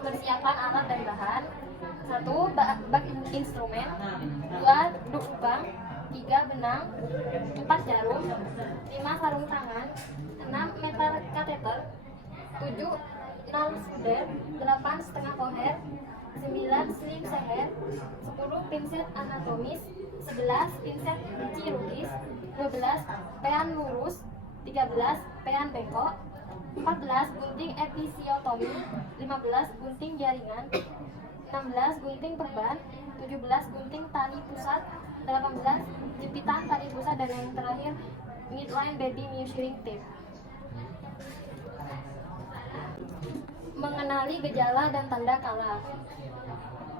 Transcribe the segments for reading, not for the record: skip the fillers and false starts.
Persiapan alat dan bahan. 1. Bak instrumen. 2. Duk lubang. 3. Benang. 4. Jarum. 5. Sarung tangan. 6. Metal kateter. 7. Nal suder. 8. Setengah poher. 9. Sling seher. 10. Pinset anatomis. 11. Pinset kirurgis. 12. Pean lurus. 13. Pean bengkok. 14. Gunting episiotomi. 15. Gunting jaringan. 16. Gunting perban. 17. Gunting tali pusat. 18. Jepitan tali pusat. Dan yang terakhir midline baby measuring tape. Mengenali gejala dan tanda kala.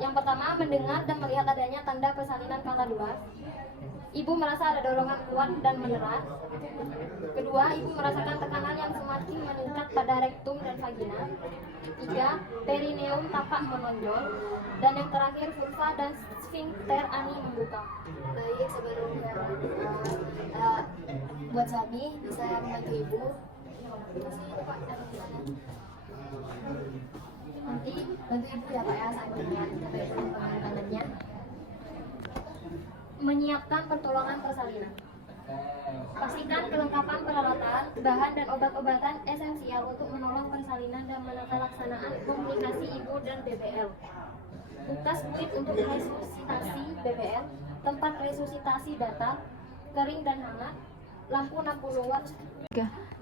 Yang pertama, mendengar dan melihat adanya tanda persalinan kala 2. Ibu merasa ada dorongan kuat dan menerat. Kedua, ibu merasakan tekanan yang semakin meningkat pada rektum dan vagina. 3. Perineum tampak menonjol. Dan yang terakhir, vulva dan sphincter ani membuka. Baik, sebelumnya buat suami bisa membantu ibu. Nanti bantu ibu ya Pak ya sambil penanganannya. Menyiapkan pertolongan persalinan. Pastikan kelengkapan peralatan, bahan dan obat-obatan esensial untuk menolong persalinan dan menata laksanaan komunikasi ibu dan BBL. Bekas kulit untuk resusitasi BBL, tempat resusitasi data, kering dan hangat, lampu 60 watt.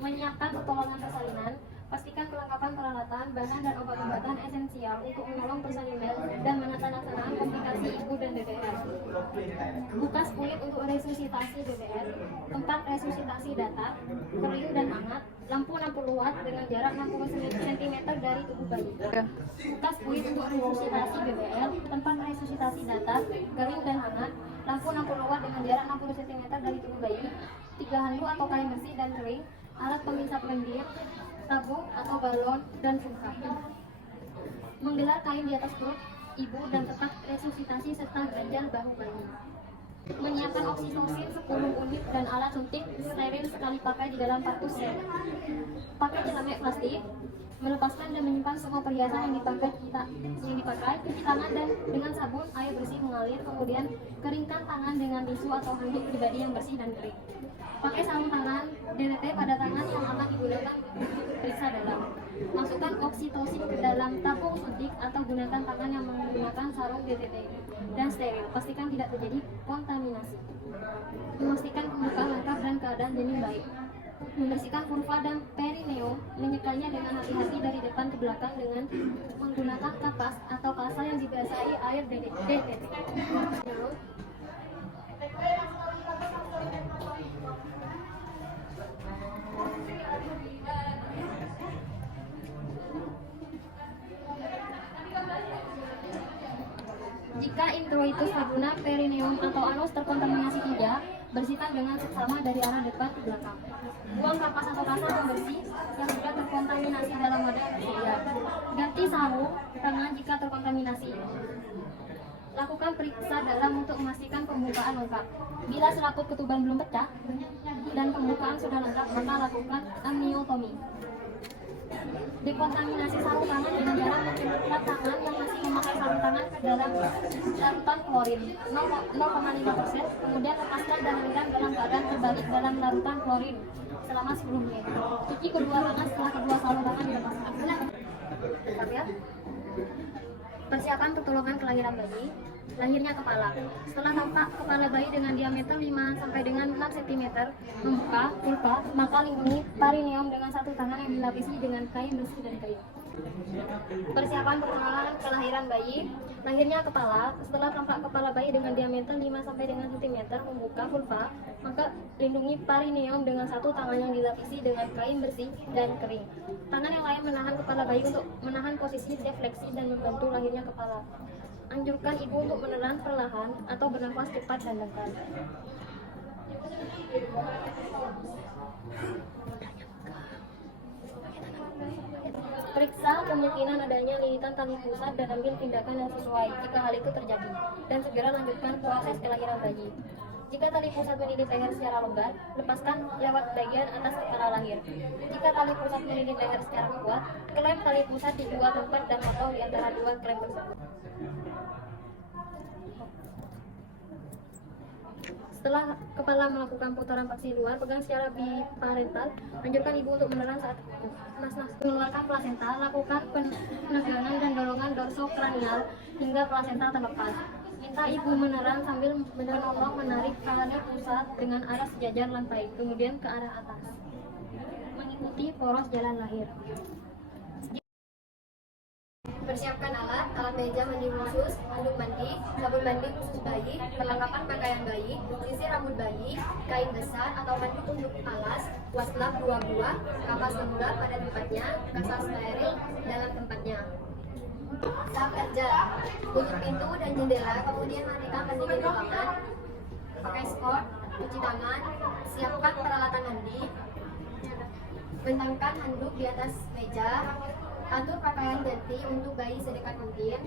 Menyiapkan pertolongan persalinan. Pastikan kelengkapan peralatan, bahan dan obat-obatan esensial untuk menolong persalinan dan menata laksanaan komunikasi ibu dan BBL. Bekas kulit untuk resusitasi BBL, tempat resusitasi data, kering dan hangat, lampu 60 watt dengan jarak 60 cm dari tubuh bayi. Bekas kulit untuk resusitasi BBL, tempat resusitasi data, kering dan hangat, lampu 60 watt dengan jarak 60 cm dari tubuh bayi. 3 handuk atau kain bersih dan kering, alat pengisap lendir, tabung atau balon, dan vulva. Menggelar kain di atas perut ibu dan tetap resusitasi serta ganjal bahu bayi. Menyiapkan oksitosin 10 unit dan alat suntik steril sekali pakai di dalam partus steril. Pakai celemek plastik. Melepaskan dan menyimpan semua perhiasan yang dipakai, cuci tangan dan dengan sabun, air bersih mengalir, kemudian keringkan tangan dengan tisu atau handuk pribadi yang bersih dan kering. Pakai sarung tangan DTT pada tangan yang akan digunakan untuk periksa dalam. Masukkan oksitosin ke dalam tabung suntik atau gunakan tangan yang menggunakan sarung DTT dan steril. Pastikan tidak terjadi kontaminasi. Memastikan pembukaan lengkap dan keadaan janin baik. Membersihkan vulva dan perineum, menyekalnya dengan hati-hati dari depan ke belakang dengan menggunakan kapas atau kasa yang dibasahi air DTT. Jika introitus vagina, perineum atau anus terkontaminasi tidak, bersihkan dengan seksama dari arah depan ke belakang. Buang kapas atau kasa pembersih yang sudah terkontaminasi dalam wadah yang tersedia. Ganti sarung tangan jika terkontaminasi. Lakukan periksa dalam untuk memastikan pembukaan lengkap. Bila selaput ketuban belum pecah dan pembukaan sudah lengkap, maka lakukan amniotomi. Dekontaminasi sarung tangan dengan cara mencelupkan tangan yang masih memakai sarung tangan ke dalam larutan klorin 0,5%, kemudian lepaskan dan rendam dalam keadaan terbalik dalam larutan klorin selama 10 menit. Cuci kedua tangan setelah kedua sarung tangan dilepaskan. Persiapan pertolongan kelahiran bayi. Lahirnya kepala. Setelah tampak kepala bayi dengan diameter 5 sampai dengan 6 cm membuka vulva, maka lindungi perineum dengan satu tangan yang dilapisi dengan kain bersih dan kering. Persiapan pertolongan kelahiran bayi. Lahirnya kepala. Setelah tampak kepala bayi dengan diameter 5 sampai dengan cm membuka vulva, maka lindungi perineum dengan satu tangan yang dilapisi dengan kain bersih dan kering. Tangan yang lain menahan kepala bayi untuk menahan posisi defleksi dan membantu lahirnya kepala. Anjurkan ibu untuk menelan perlahan atau bernafas cepat dan lengkap. Periksa kemungkinan adanya lilitan tali pusat dan ambil tindakan yang sesuai jika hal itu terjadi, dan segera lanjutkan proses kelahiran bayi. Jika tali pusat melilit leher secara longgar, lepaskan lewat bagian atas kepala lahir. Jika tali pusat melilit leher secara kuat, klem tali pusat di dua tempat dan potong di antara dua klem tersebut. Setelah kepala melakukan putaran paksi luar, pegang secara biparental. Anjurkan ibu untuk menerang saat mengeluarkan plasenta. Lakukan penegangan dan dorongan dorsokranial hingga plasenta terlepas. Minta ibu menerang sambil menolong menarik tali pusat dengan arah sejajar lantai, kemudian ke arah atas, mengikuti poros jalan lahir. Persiapkan alat meja mandi khusus, handuk mandi, sabun mandi khusus bayi, perlengkapan pakaian bayi, sisir rambut bayi, kain besar atau handuk untuk alas, waslap 2 buah, kapas lembab pada tempatnya, kasar steril dalam tempatnya. Saat kerja, tutup pintu dan jendela, kemudian matikan pendingin ruangan, pakai skot, cuci tangan, siapkan peralatan mandi, bentangkan handuk di atas meja, atur pakaian ganti untuk bayi sedekat mungkin.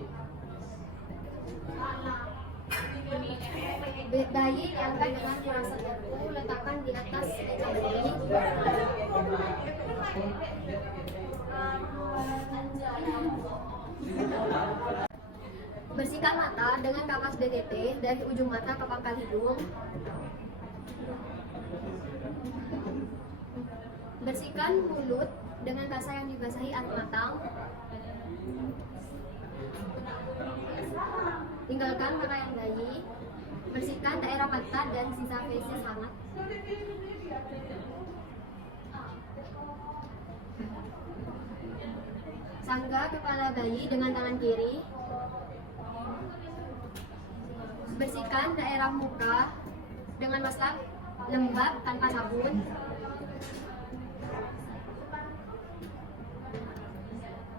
Bayi diangkat dengan perasa garpu, letakkan di atas meja mandi. Bersihkan mata dengan kapas DTT dari ujung mata ke pangkal hidung. Bersihkan mulut dengan kasa yang dibasahi air matang. Tinggalkan pakaian bayi. Bersihkan daerah pantat dan sisa fesis hangat. Sanggah kepala bayi dengan tangan kiri. Bersihkan daerah muka dengan waslap lembab tanpa sabun.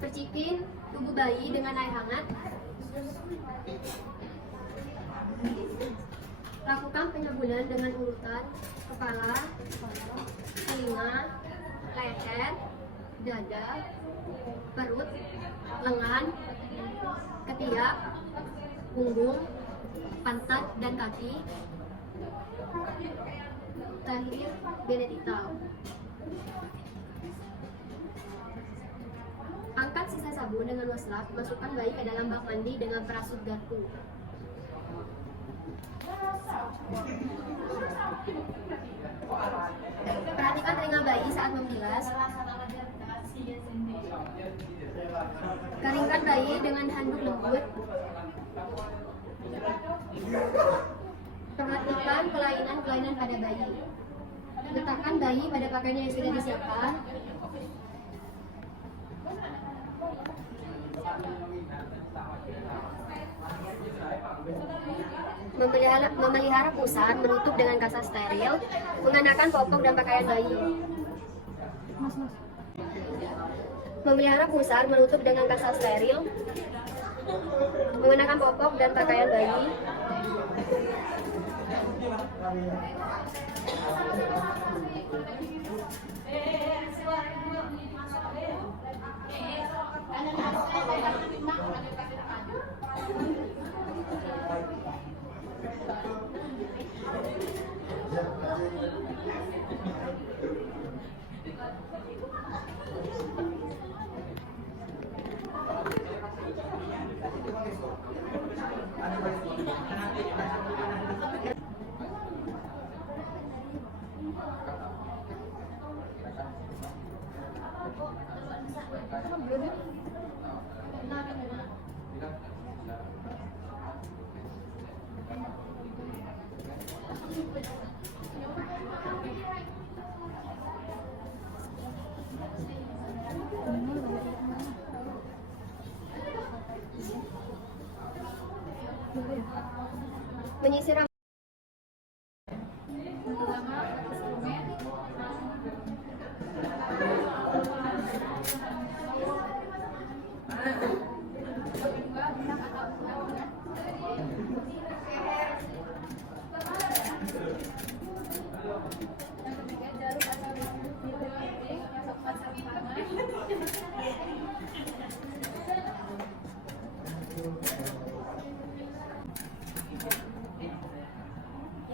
Percikin tubuh bayi dengan air hangat. Lakukan penyabunan dengan urutan kepala, telinga, leher, dada, perut, lengan, ketiak, punggung, pantat dan kaki. Terakhir, genetital. Angkat sisa sabun dengan waslap, masukkan bayi ke dalam bak mandi dengan perasut garpu. Perhatikan telinga bayi saat membilas. Keringkan bayi dengan handuk lembut. Perhatikan kelainan-kelainan pada bayi. Letakkan bayi pada pakaian yang sudah disiapkan. Memelihara pusat menutup dengan kasa steril, mengenakan popok dan pakaian bayi. Memelihara pusat menutup dengan kasa steril, mengenakan popok dan pakaian bayi. Menyisir rambut.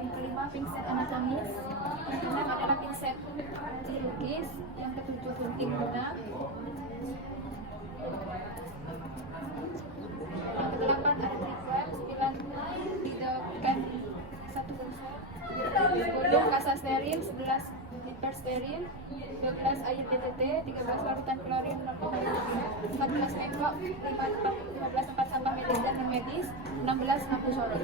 Yang kelima medis. Yang ketujuh gunting guna. Yang kedelapan ada tripwire. 9 didapatkan 1 persen. 10 kasa steril. 11 liter steril. 12 air DTT. 13 larutan klorin 0,5. 14 mentok. 15 tempat sampah medis dan non medis. 16 lampu sorot.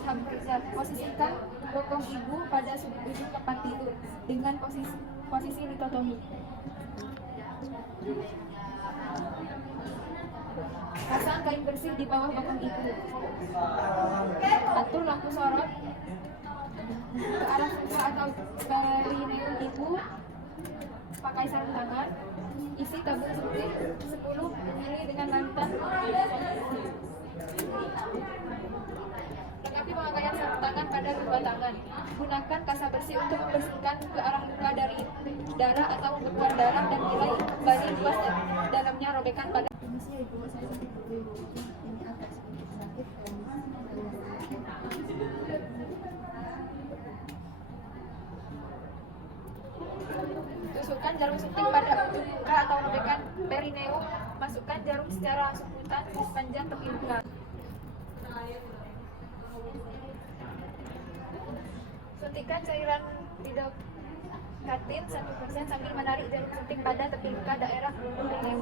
Tahap kerja, posisikan bokong ibu pada sudut ujung tempat tidur dengan posisi litotomi. Pasang kain bersih di bawah bokong ibu. Atur lampu sorot ke arah sutra atau perineum ibu. Pakai sarung tangan. Isi tabung suntik 10 ml dengan larutan. Lengkapi pemakaian sarung tangan pada kedua tangan. Gunakan kasa bersih untuk membersihkan ke arah luka dari darah atau membekuan darah dan nilai kembali luas dan dalamnya robekan pada. Permisi ibu, saya sakit dulu ibu. Ini agak sedikit sakit. Tusukkan jarum suntik pada ujung luka atau robekan perineum. Masukkan jarum secara simultan di sepanjang tepi luka. Suntikan cairan lidocatin 1% sambil menarik jarum suntik pada tepi luka daerah perineum.